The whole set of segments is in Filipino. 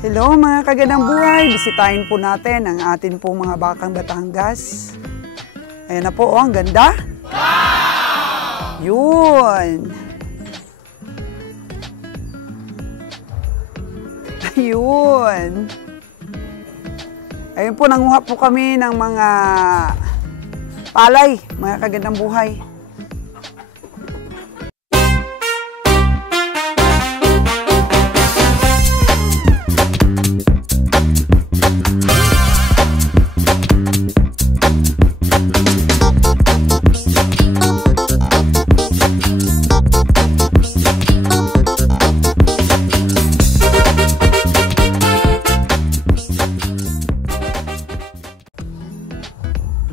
Hello mga kagandang buhay, bisitahin po natin ang atin pong mga bakang Batangas. Ayan na po, oh, ang ganda. Wow! Yun. Ayun. Ayun po, nanguha po kami ng mga palay, mga kagandang buhay.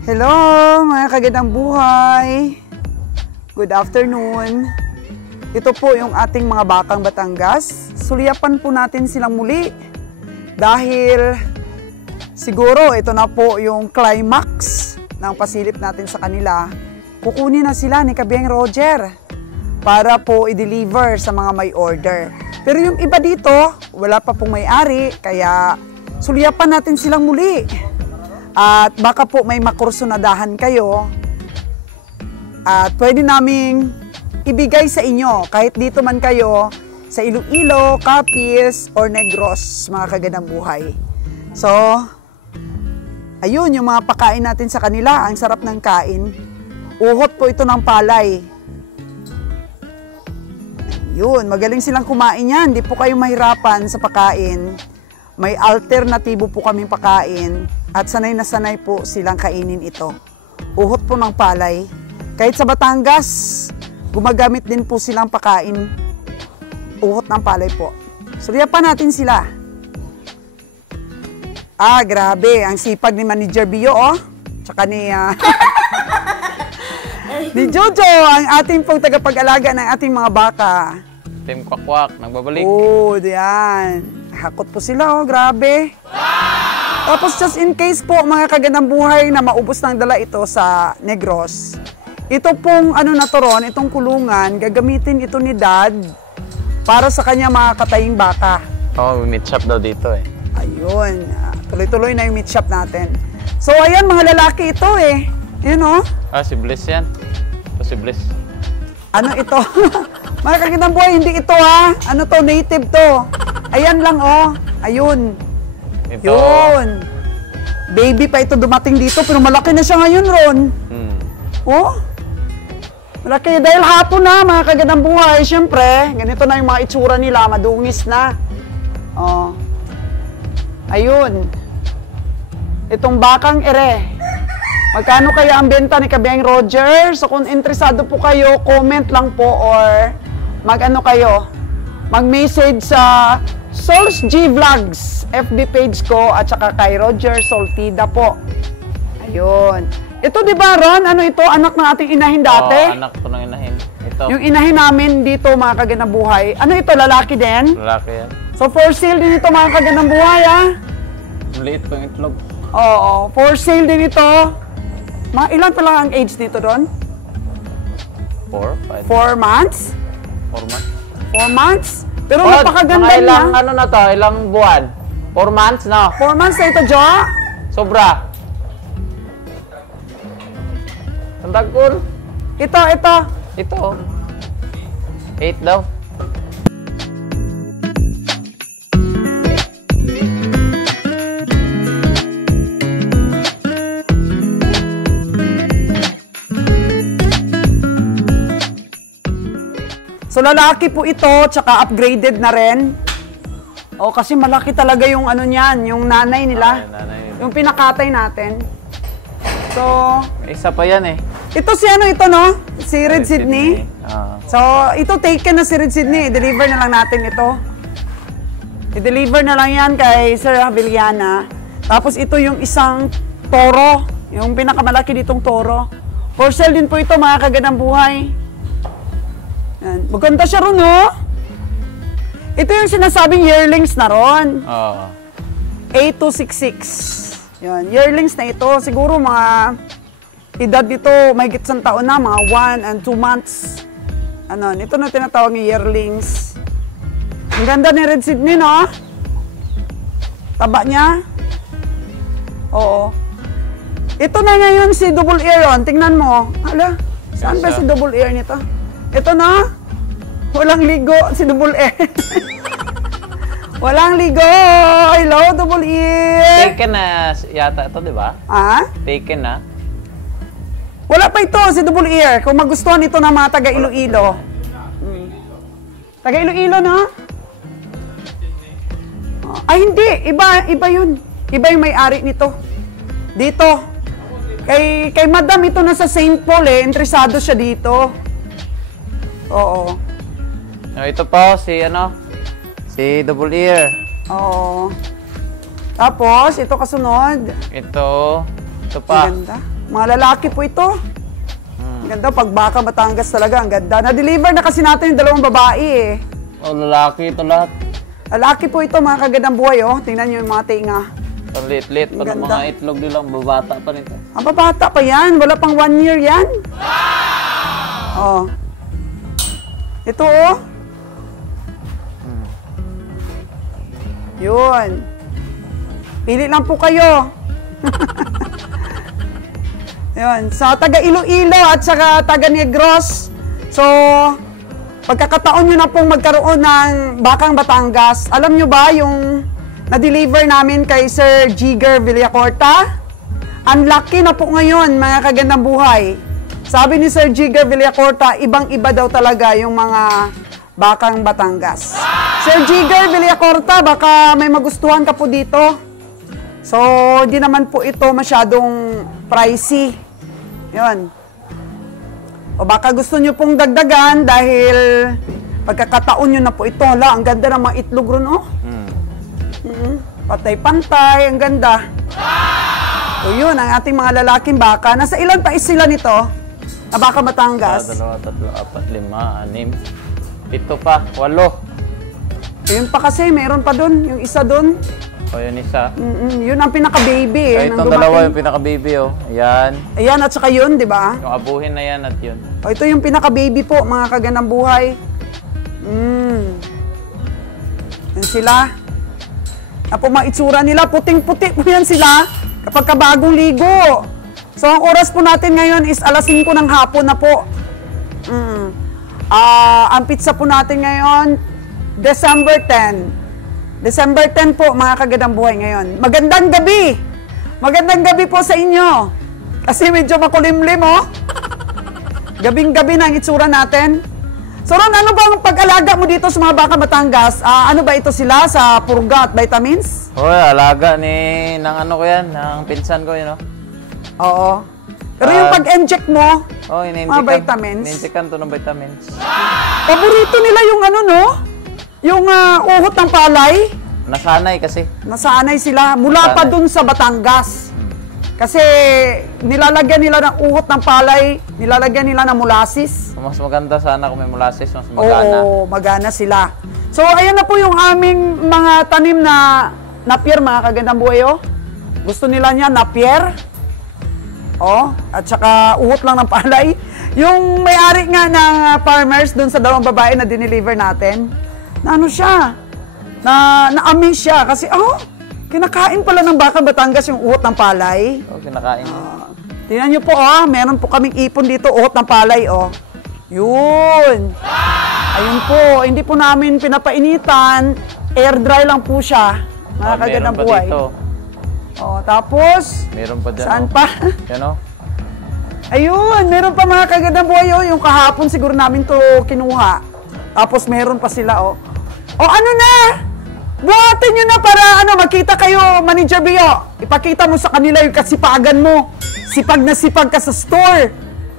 Hello mga kagandang buhay, good afternoon. Ito po yung ating mga bakang Batangas. Suliyapan po natin silang muli dahil siguro ito na po yung climax ng pasilip natin sa kanila. Kukunin na sila ni Kabieng Roger para po i-deliver sa mga may order. Pero yung iba dito, wala pa pong may-ari, kaya suliyapan natin silang muli. At baka po may makursunadahan kayo at pwede naming ibigay sa inyo kahit dito man kayo sa Iloilo, Capiz, or Negros, mga kagandang buhay. So, ayun yung mga pakain natin sa kanila. Ang sarap ng kain. Uhot po ito ng palay. Yun, magaling silang kumain yan. Hindi po kayo mahirapan sa pakain. May alternatibo po kaming pakain. At sanay na sanay po silang kainin ito. Uhot po ng palay. Kahit sa Batangas, gumagamit din po silang pakain. Uhot ng palay po. Suliyapan natin sila. Grabe. Ang sipag ni Manager Bio, oh. Tsaka ni, ni Jojo, ang ating pong tagapag-alaga ng ating mga baka. Team Kwakwak, nagbabalik. Oh, diyan. Hakot po sila, oh. Grabe. Wow! Tapos just in case po mga kagandang buhay na maubos ng dala ito sa Negros, ito pong ano na to ron, itong kulungan, gagamitin ito ni Dad para sa kanya mga kataying baka. Oh, meat shop daw dito eh. Ayun, tuloy-tuloy na yung meat shop natin. So ayan, mga lalaki ito eh. Yun oh. Si Bliss yan. Ito si Bliss. Ano ito? Mga kagandang buhay, hindi ito ha. Ano to, native to. Ayan lang oh. Ayun. Ito. Yun. Baby pa ito dumating dito, pero malaki na siya ngayon, Ron. Oh. Malaki. Dahil hapon na, mga kagandang buhay, syempre, ganito na yung mga itsura nila, madungis na. Oh. Ayun. Itong bakang ere. Magkano kaya ang benta ni Kabieng Roger? So kung interesado po kayo, comment lang po or mag-ano kayo, mag-message sa Source G Vlogs, FB page ko, at saka kay Roger Soltida po. Ayun. Ito di ba, Ron? Ano ito? Anak ng ating inahin dati? Oo, anak ko ng inahin. Ito. Yung inahin namin dito, mga kagandang buhay. Ano ito? Lalaki din? Lalaki yan. So for sale din ito, mga kagandang buhay, ha? Maliit pa yung itlog. Oo. For sale din ito. Mga ilan pa lang ang age dito, Ron? 4 months? 4 months. 4 months? Pero napakaganda niya. Ilang, ano na to? Ilang buwan? 4 months, no? 4 months na ito, Jo? Sobra. Ang tagkol. Ito. Ito. 8 daw. So lalaki po ito, tsaka upgraded na rin. O kasi malaki talaga yung ano niyan, yung nanay nila. Nanay. Yung pinakatay natin. So, Isa pa yan eh. ito si ano ito, no? Si Red Sydney. So, ito taken na si Red Sydney. I-deliver na lang natin ito. I-deliver na lang yan kay Sir Javiliana. Tapos ito yung isang toro. Yung pinakamalaki ditong toro. For sale din po ito, mga kagandang buhay. Yan. Maganda siya ron, no? Ito yung sinasabing yearlings na ron. Oo. A266. Yan. Yearlings na ito. Siguro mga edad dito, mahigit isang taon na, mga 1 and 2 months. Ano, ito na tinatawag ng yearlings. Ang ganda ni Red Sydney, no? Taba niya? Oo. Ito na ngayon si double ear, oh. Tingnan mo. Hala, saan ba si double ear nito? Ito na. Walang ligo si double ear. Walang ligo. Hello, double ear. Taken na yata ito, di ba? Ah? Taken na. Wala pa ito si double ear. Kung magustuhan ito ng mga taga Iloilo. Taga Iloilo, no? Ay, hindi. Iba yun. Iba yung may-ari nito. Dito. Kay Madam, ito nasa St. Paul eh. Interesado siya dito. Oo. Ito po, si double ear. Oo. Tapos, ito kasunod. Ito Ang pa. ganda. Mga lalaki po ito. Ang ganda. Pag baka Batangas talaga, ang ganda. Na-deliver na kasi natin yung dalawang babae eh. Oh, lalaki ito lahat. Lalaki po ito, mga kagandang buhay oh. Tingnan nyo yung mga tinga. Ang liit-liit pa ng mga itlog nila. Babata pa nito. Ang babata pa yan. Wala pang 1 year yan. Oh. Ito oh. Yun. Pili lang po kayo. Yun. Sa taga Iloilo at saka taga Negros. So, pagkakataon nyo na pong magkaroon ng Bakang Batangas, alam nyo ba yung na-deliver namin kay Sir Jigger Villacorta? Unlucky na po ngayon, mga kagandang buhay. Sabi ni Sir Jigger Villacorta, ibang-iba daw talaga yung mga Bakang Batangas. Sir Jigger Villacorta, baka may magustuhan ka po dito. So, hindi naman po ito masyadong pricey. Yun. O baka gusto nyo pong dagdagan dahil pagkakataon nyo na po ito. Hala, ang ganda ng mga itlog ron, oh. Patay-pantay, ang ganda. So yun, ang ating mga lalaking baka. Nasa ilan pa sila nito? Na Baka Batangas? 1, 2, 3, 4, 5, 6, 7 pa, 8. Yun pa kasi, meron pa dun. Yung isa dun. O, yun isa. Yun ang pinaka-baby eh. Kaya itong dalawa yung pinaka-baby, oh. Ayan. Ayan, at saka yun, di ba? Yung abuhin na yan at yun. O, ito yung pinaka-baby po, mga kagandang buhay. Yan sila. Na po mga itsura nila, puting-puti po yan sila kapag kabagong ligo. So, ang oras po natin ngayon is alas 5 ng hapon na po. Ang pizza po natin ngayon, December 10. December 10 po, mga kagandang buhay ngayon. Magandang gabi! Magandang gabi po sa inyo. Kasi medyo makulimlim, oh. Gabing-gabi na ang itsura natin. So, Ron, ano bang pag-alaga mo dito sa mga Baka Batangas? Ano ba ito sila sa purga at vitamins? Hoy, alaga ng ano ko yan, ng pinsan ko, yun, oh. Oo. Pero yung pag-inject mo, Oh, mga vitamins. ininjikan to ng vitamins. Paborito nila yung ano, no? Yung uhot ng palay. Nasanay kasi. Nasanay sila mula pa dun sa Batangas. Kasi nilalagyan nila ng uhot ng palay, nilalagyan nila ng molasses. Mas maganda sana kung may molasses, mas magana. Oo, magana sila. So, ayan na po yung aming mga tanim na napier, mga kagandang buhay, oh. Gusto nila niya napier. Oh, at saka uhot lang ng palay. Yung may-ari nga ng farmers dun sa dalawang babae na dineliver natin, na ano siya, na-amaze siya kasi, kinakain pala ng Baka Batangas yung uhot ng palay. Oh, kinakain niya. Tingnan nyo po, meron po kaming ipon dito, uhot ng palay, oh. Yun. Ayun po, hindi po namin pinapainitan, air dry lang po siya, mga kagandang meron pa buhay. dito. Oh, tapos, Meron pa dyan. saan oh. pa? Yan, oh. Ayun, meron pa mga kagandang buhay, oh. Yung kahapon siguro namin to kinuha. Tapos meron pa sila, oh. O ano na? Buhatin nyo na para makita kayo, Manager Bio. Ipakita mo sa kanila yung kasipagan mo. Sipag na sipag ka sa store.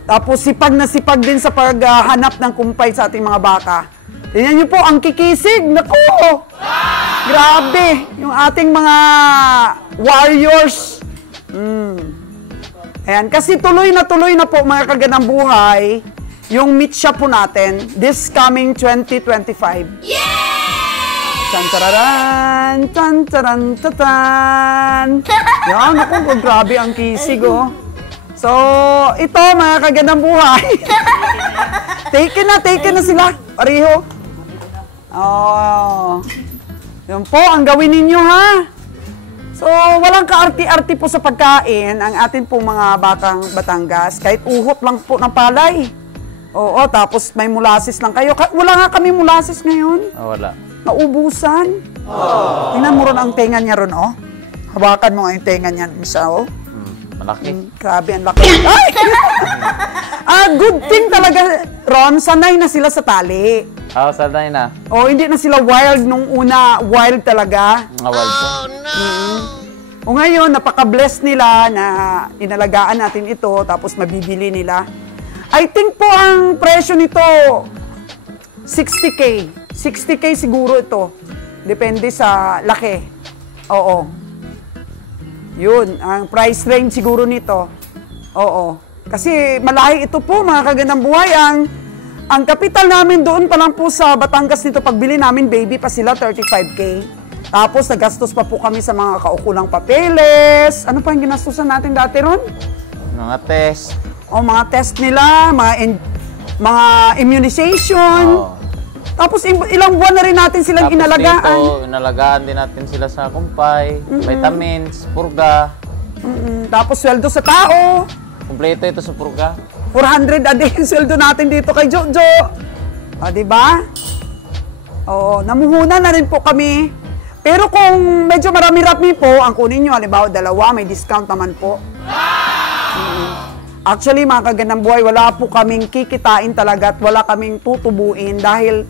Tapos sipag na sipag din sa paghanap ng kumpay sa ating mga baka. Tingnan nyo po, ang kikisig. Naku! Grabe! Yung ating mga warriors. Ayan, kasi tuloy na po mga kagandang buhay yung meat shop po natin this coming 2025. Yeah! Tantararan! Tantaran! Yan, naku, grabe ang kisig, oh. So, ito mga kagandang buhay. Taken na sila. Pareho. Oh. Yan po, ang gawin ninyo, ha? So, walang kaarti-arti po sa pagkain ang atin pong mga bakang Batangas. Kahit uhot lang po ng palay. Oo, tapos may molasses lang kayo. Wala nga kami molasses ngayon. Wala. Naubusan. Tingnan mo ron ang tenga niya ron, oh. Hawakan mo nga yung tenga niya, Misa, oh. Malaki. Grabe, ang laki. Ay! Good thing talaga, Ron, sanay na sila sa tali. Sanay na. Hindi na sila wild nung una. Wild talaga. Mga wild po. O ngayon, napaka-bless nila na inalagaan natin ito, tapos mabibili nila. I think po ang presyo nito, 60K. 60K siguro ito. Depende sa laki. Oo. Yun, ang price range siguro nito. Oo. Kasi malahi ito po, mga kagandang buhay. Ang kapital namin doon pa lang po sa Batangas nito, pagbili namin, baby pa sila, 35K. Tapos, nagastos pa po kami sa mga kaukulang papeles. Ano pa yung ginastusan natin dati ron? Mga test. Mga test nila, mga immunization. Tapos, ilang buwan na rin natin silang inalagaan. Tapos dito, inalagaan din natin sila sa kumpay, vitamins, purga. Tapos, sweldo sa tao. Kompleto ito sa purga. 400 a day yung sweldo natin dito kay Jojo. Diba? Oo, namuhunan na rin po kami. Pero kung medyo marami-rami po, ang kunin nyo, halimbawa dalawa, may discount naman po. Actually, mga kagandang buhay, wala po kaming kikitain talaga at wala kaming tutubuin dahil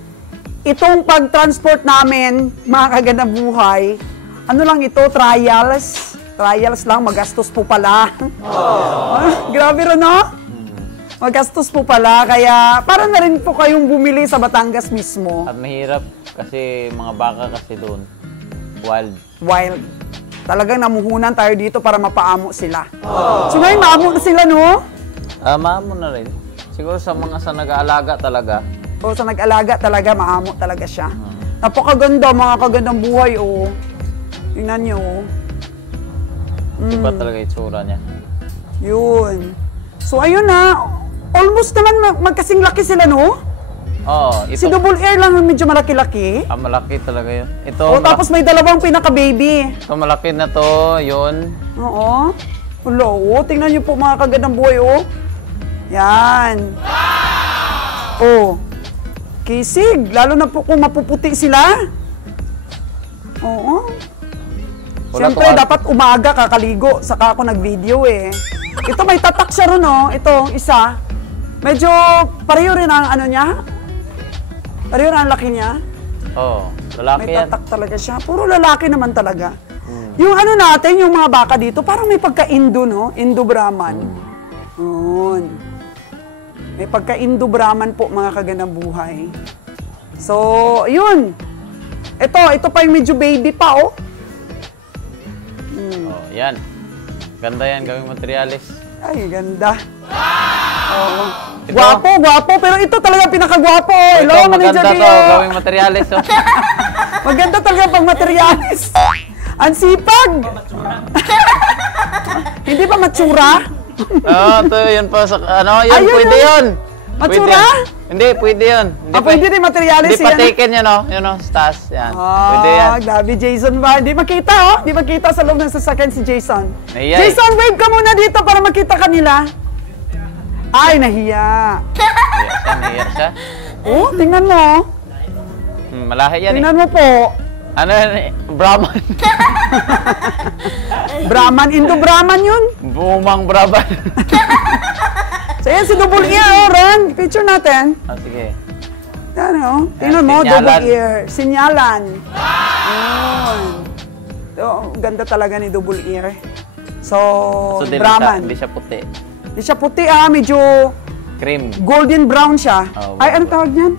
itong pag-transport namin, mga kagandang buhay, ano lang ito, trials. Trials lang, magastos po pala. Grabe rin, no? Magastos po pala, kaya para na rin po kayong bumili sa Batangas mismo. At mahirap kasi mga baka kasi doon. Wild. Talagang namuhunan tayo dito para mapaamo sila. So ngayon, maamo na sila, no? Maamo na rin. Siguro sa mga sa nag-aalaga talaga. Sa nag-alaga talaga, maamo talaga siya. Napakaganda, mga kagandang buhay, oh. Tingnan nyo, oh. Iba talaga itsura niya. Yun. So ayun na, almost naman magkasing laki sila, no? Oo. Si Double Air lang medyo malaki-laki. Malaki talaga yun. Ito, tapos may dalawang pinaka-baby. Ito, malaki na to, yun. Oo. Hello, tingnan niyo po mga kagandang buhay, oh. Yan. Oh. Kisig, lalo na po kung mapuputi sila. Oo. Siyempre, dapat umaga kakaligo. Saka ako nag-video, eh. Ito, may tatak siya ron, oh. Ito, isa. Medyo pareho rin ang ano niya. Pareho rin ang laki niya. Oo, lalaki may yan. tatak talaga siya. Puro lalaki naman talaga. Yung ano natin, yung mga baka dito, parang may pagka-Indo, no? Indo-Brahman. Yun. May pagka-Indo-Brahman po, mga kagandang buhay. So, yun. Ito pa yung medyo baby pa, oh. Yan. Ganda yan, gawing materialis. Ay, ganda. Oo. Gwapo. Pero ito talaga pinakagwapo. Ito, maganda to, gawing materialis. Oh. Maganda talaga pang materialis. Ang sipag. Hindi ba matsura? Ito yun pa sa, yun, pwede yun. Matsura? Hindi, pwede yun. Pwede rin materialis yan. Hindi pa taken yun, stas. Yan. Pwede yan. Grabe, Jason ba? Hindi makita, oh. Hindi makita sa loob ng sasakyan si Jason. Nahiya, Jason, wave ka muna dito para makita kanila. Ay, nahiya. Nahiya siya. Oh, tingnan mo. Malahi yan, tingnan mo po. Ano yan, Brahman. Brahman, Indo-Brahman yun. Bumang Brahman. So yan si Double Ear, oh, Ron. Picture natin. Sige. Yan, oh. Tingnan mo, Double Ear. Sinyalan. Yun. Ganda talaga ni Double Ear. So Brahman. Hindi siya puti. Hindi siya puti, Medyo cream. Golden brown siya. Ay, ano tawag niyan?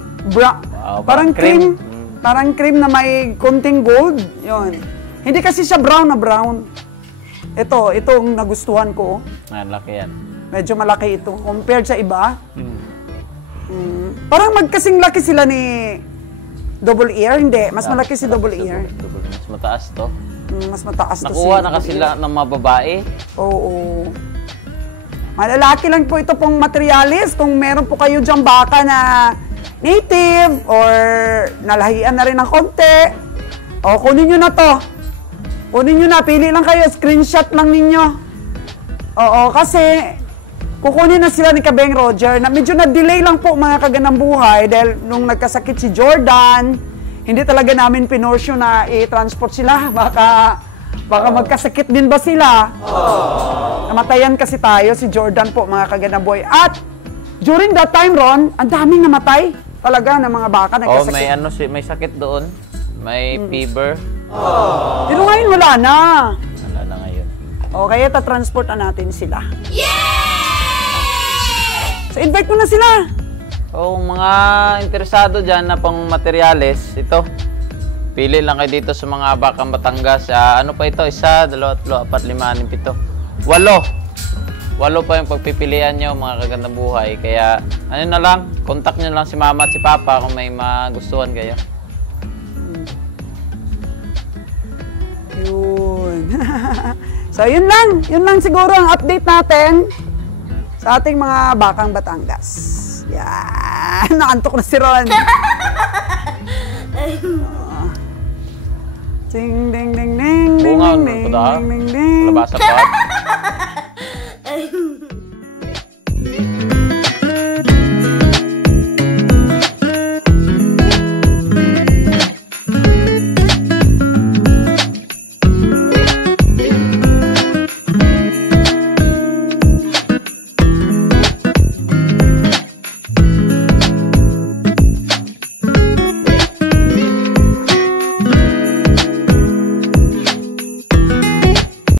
Parang cream. Parang cream na may konting gold. Yun. Hindi kasi siya brown na brown. Itong nagustuhan ko. Laki yan. Medyo malaki ito. Compared sa iba. Parang magkasing laki sila ni Double Ear. Hindi, mas malaki si Double Ear. Mas mataas to. Mas mataas to. Nakuha na kasi sila ng mga babae. Oo. Malalaki lang po ito pong materialis. Kung meron po kayo diyang baka na native or nalahian na rin ng konti, kunin nyo na to. Kunin nyo na, pili lang kayo, screenshot lang ninyo. Oo, kasi kukunin na sila ni Kabeng Roger na medyo na-delay lang po mga kaganang buhay dahil nung nagkasakit si Jordan, hindi talaga namin pinorsyo na i-transport sila. Baka magkasakit din ba sila? Namatayan kasi tayo, si Jordan po mga kaganang buhay. At during that time, Ron, ang daming namatay talaga ng mga baka nagkasakit. May sakit doon. May fever. Pero ngayon wala na. Wala na ngayon. O, kaya ta-transport na natin sila. So, invite mo na sila. Mga interesado dyan na pang materyales, ito. Pili lang kayo dito sa mga Bakang Batangas. Ano pa ito? 1, 2, 3, 4, 5, 6, 7, 8. 8 pa yung pagpipilian nyo, mga kagandang buhay. Kaya, ano na lang, contact nyo lang si Mama at si Papa kung may magustuhan kayo. Yun. So, yun lang. Yun lang siguro ang update natin sa ating mga Bakang Batangas. Yan. Naantok na si Ron. Ding, ding, ding, ding, ding, Bunga, ding, ding, ding, ding. Labasa pa.